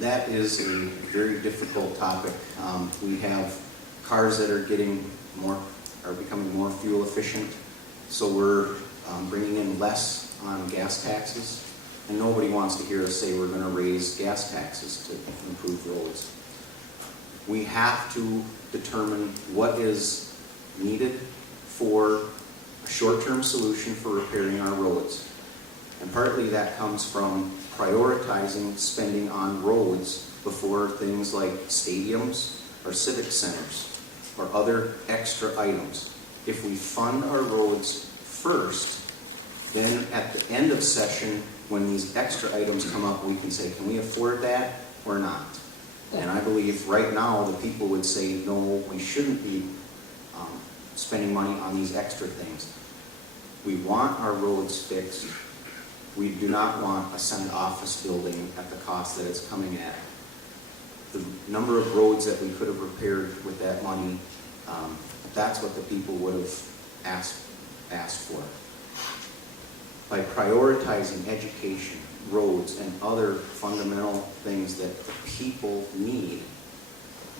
That is a very difficult topic. We have cars that are becoming more fuel efficient, so we're bringing in less on gas taxes, and nobody wants to hear us say we're going to raise gas taxes to improve roads. We have to determine what is needed for a short-term solution for repairing our roads. And partly that comes from prioritizing spending on roads before things like stadiums or civic centers or other extra items. If we fund our roads first, then at the end of session, when these extra items come up, we can say, can we afford that or not? And I believe right now the people would say, no, we shouldn't be spending money on these extra things. We want our roads fixed. We do not want a Senate office building at the cost that it's coming at. The number of roads that we could have repaired with that money, that's what the people would have asked for. By prioritizing education, roads, and other fundamental things that the people need,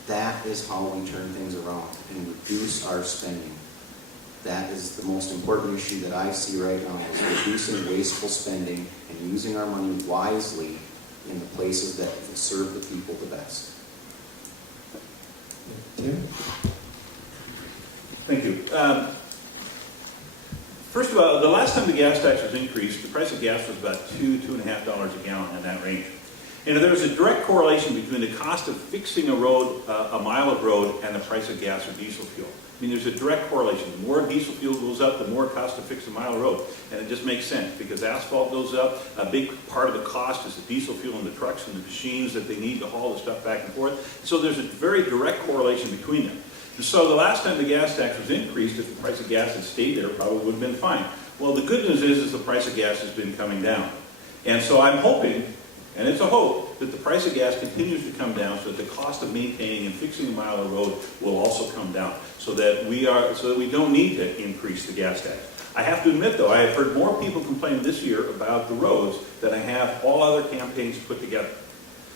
that is how we turn things around and reduce our spending. That is the most important issue that I see right now, is reducing wasteful spending and using our money wisely in the places that will serve the people the best. Tim? Thank you. First of all, the last time the gas tax was increased, the price of gas was about $2.50 a gallon, in that range. And there was a direct correlation between the cost of fixing a road, a mile of road, and the price of gas or diesel fuel. I mean, there's a direct correlation. The more diesel fuel goes up, the more it costs to fix a mile of road. And it just makes sense, because asphalt goes up. A big part of the cost is the diesel fuel in the trucks and the machines that they need to haul the stuff back and forth. So there's a very direct correlation between them. And so the last time the gas tax was increased, if the price of gas had stayed there, it probably would have been fine. Well, the good news is the price of gas has been coming down. And so I'm hoping, and it's a hope, that the price of gas continues to come down, so that the cost of maintaining and fixing a mile of road will also come down, so that we don't need to increase the gas tax. I have to admit, though, I have heard more people complain this year about the roads than I have all other campaigns put together.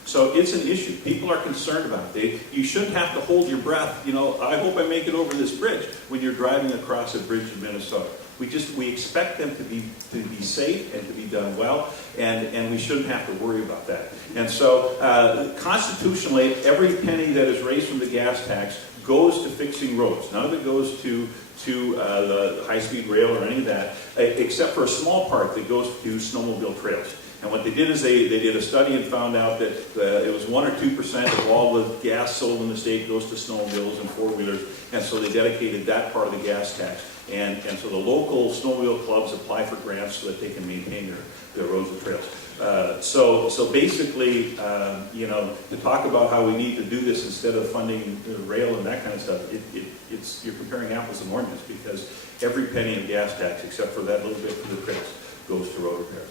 So it's an issue. People are concerned about it. You shouldn't have to hold your breath. You know, I hope I make it over this bridge when you're driving across a bridge in Minnesota. We expect them to be safe and to be done well, and we shouldn't have to worry about that. And so constitutionally, every penny that is raised from the gas tax goes to fixing roads. None of it goes to the high-speed rail or any of that, except for a small part that goes to snowmobile trails. And what they did is they did a study and found out that it was 1 or 2% of all the gas sold in the state goes to snowmobiles and four-wheelers, and so they dedicated that part of the gas tax. And so the local snowmobile clubs apply for grants so that they can maintain their roads and trails. So basically, you know, to talk about how we need to do this instead of funding rail and that kind of stuff, you're comparing apples and oranges, because every penny of gas tax, except for that little bit for the trails, goes to road repairs.